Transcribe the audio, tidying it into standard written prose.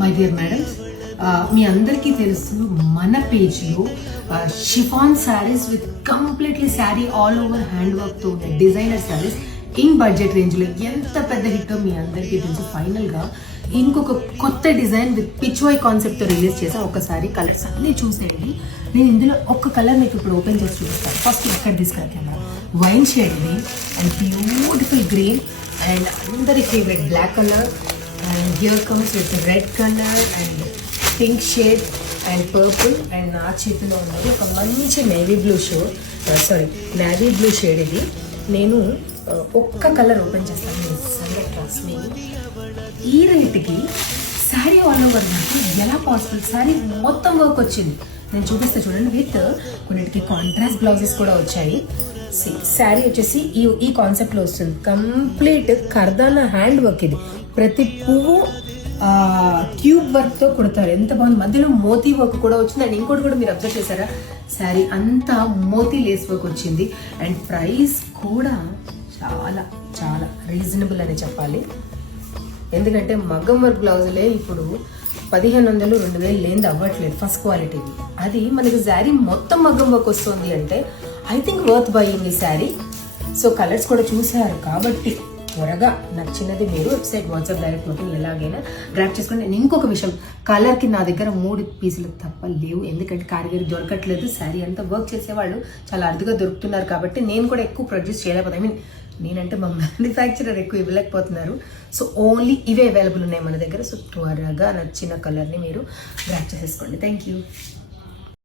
My dear madams, మీ అందరికీ తెలుసు మన పేజ్లో chiffon saris with completely sari all over hand వర్క్తో ఉన్న డిజైనర్ శారీస్ ఇన్ బడ్జెట్ రేంజ్లో ఎంత పెద్ద హిట్టో మీ అందరికీ తెలుసు. ఫైనల్గా ఇంకొక కొత్త డిజైన్ విత్ పిచ్వై కాన్సెప్ట్తో రిలీజ్ చేసాం. ఒకసారి కలర్స్ అన్నీ చూసేయండి. నేను ఇందులో ఒక్క కలర్ మీకు ఇప్పుడు ఓపెన్ చేసి చూపిస్తాను. ఫస్ట్ ఇక్కడ తీసుకురా కెమెరా. వైన్ షేడ్ ఇది అండ్ బ్యూటిఫుల్ గ్రీన్ అండ్ అందరి favourite black colour. And here comes with red color and pink shade and purple and నా చేతిలో ఉన్నది ఒక మంచి నేవీ బ్లూ షేడ్. ఇది నేను ఒక్క కలర్ ఓపెన్ చేస్తాను. నిజంగా ట్రస్ట్ మీ, ఈ రేట్కి శారీ ఆల్ ఓవర్ నాకు ఎలా పాసిబుల్? శారీ మొత్తం వర్క్ వచ్చింది. నేను చూపిస్తే చూడండి. విత్ కొన్నిటికి కాంట్రాస్ట్ బ్లౌజెస్ కూడా వచ్చాయి. శారీ వచ్చేసి ఈ కాన్సెప్ట్లో వస్తుంది. కంప్లీట్ కర్దానా హ్యాండ్ వర్క్. ఇది ప్రతి పువ్వు క్యూబ్ వర్క్తో కుడతారు. ఎంత బాగుంది. మధ్యలో మోతీ వర్క్ కూడా వచ్చింది. అండ్ ఇంకోటి కూడా మీరు అబ్జర్వ్ చేశారా, శారీ అంతా మోతీ లేస్ వర్క్ వచ్చింది. అండ్ ప్రైస్ కూడా చాలా చాలా రీజనబుల్ అని చెప్పాలి. ఎందుకంటే మగ్గం వర్క్ బ్లౌజులే ఇప్పుడు 1500 2000 లేనిది అవ్వట్లేదు ఫస్ట్ క్వాలిటీ. అది మనకి శారీ మొత్తం మగ్గం వర్క్ వస్తుంది అంటే ఐ థింక్ వర్త్ బయింగ్ ఈ శారీ. సో కలర్స్ కూడా చూసారు కాబట్టి త్వరగా నచ్చినది మీరు వెబ్సైట్ వాట్సాప్ డైరెక్ట్ బుకింగ్ ఎలాగైనా గ్రాప్ చేసుకోండి. నేను ఇంకొక విషయం, కలర్కి నా దగ్గర 3 పీసులు తప్ప లేవు. ఎందుకంటే కారిగరీ దొరకట్లేదు. శారీ అంతా వర్క్ చేసేవాళ్ళు చాలా అరుదుగా దొరుకుతున్నారు కాబట్టి నేను కూడా ఎక్కువ ప్రొడ్యూస్ చేయలేకపోతే నేనంటే మా మ్యానుఫ్యాక్చరర్ ఎక్కువ ఇవ్వలేకపోతున్నారు. సో ఓన్లీ ఇవే అవైలబుల్ ఉన్నాయి మన దగ్గర. సో త్వరగా నచ్చిన కలర్ని మీరు గ్రాప్ చేసేసుకోండి. Thank you.